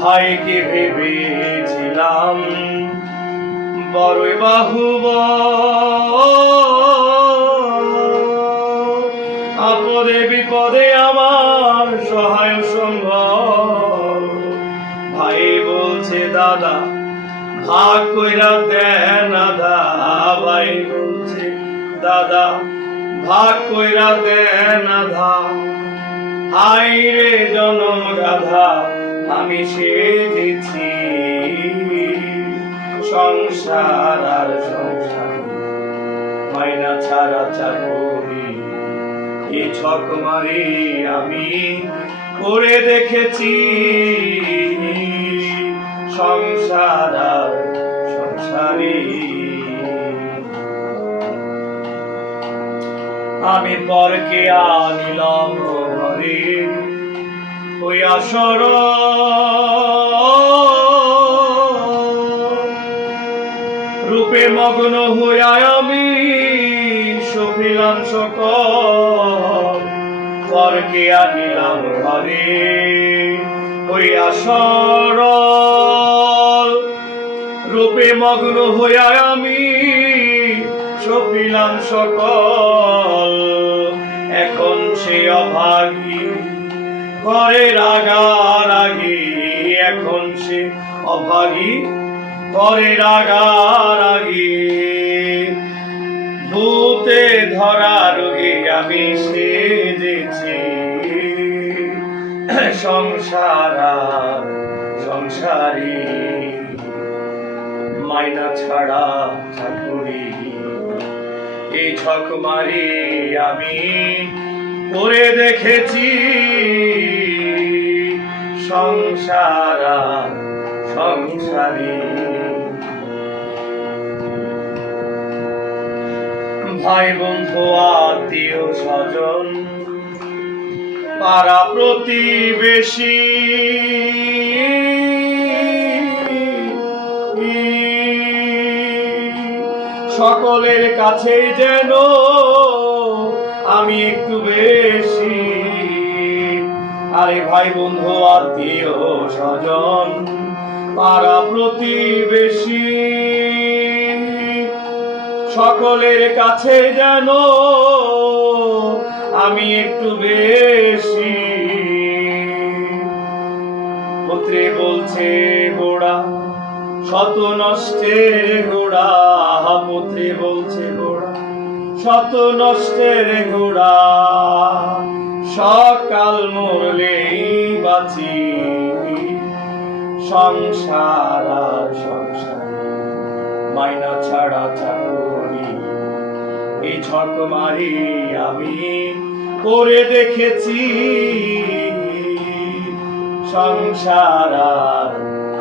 ভাইকে ভেবেছিলাম বড়ই বাহুবল, আপদে বিপদে আমার সহায় সম্ভব। ভাই বলছে দাদা ভাগ কইরা দেন আধা, ভাই বলছে দাদা ভাগ কইরা দেন আধা। হাই রে জনম গাধা আমি সেজেছি সংসার আর সংসার, মাইনা ছাড়া চাকরি এই ছক মারি আমি করে দেখেছি সংসার আর সংসারী। আমি পরকে আনিলাম ঘরে ওই আসর, রূপে মগ্ন হইয়া আমি সফিলাম সকল। পরকে আনিলাম ঘরে ওই আসর, রূপে মগ্ন হইয়া আমি সফিলাম সকল। এখন সে অভাগী করে রাগারাগি, এখন সে অভাগী করে রাগারাগি। ভূতে ধরা রোগী আমি সেজেছি সংসার আর সংসারী, মাইনা ছাড়া চাকুরি এই ছক মারি আমি করে দেখেছি সংসার আর সংসারী। ভাই বন্ধু আত্মীয় স্বজন পাড়া প্রতিবেশী সকলের কাছে যেন আমি একটু বেশি। আরে ভাই বন্ধু আত্মীয় স্বজন পাড়া প্রতিবেশী সকলের কাছে যেন আমি একটু বেশি। পুত্রে বলছে গোড়া শত নষ্টের গোড়া, পুত্রে বলছে গোড়া শত নষ্টের গোড়া। সকাল মরলেই বাঁচি সংসার আর সংসার, মাইনা ছাড়া চাকরি এই ছক মারি আমি করে দেখেছি সংসার আর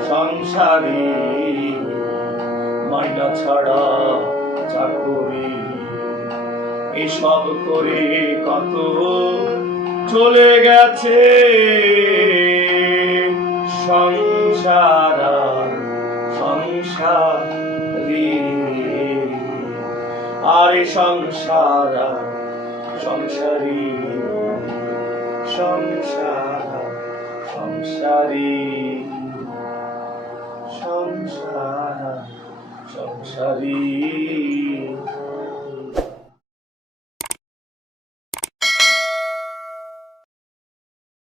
সংসারী, মাইনা ছাড়া চাকরি। এসব করে কত চলে গেছে সংসার আর সংসারী, আর সংসার আর সংসারী, সংসার সংসারী।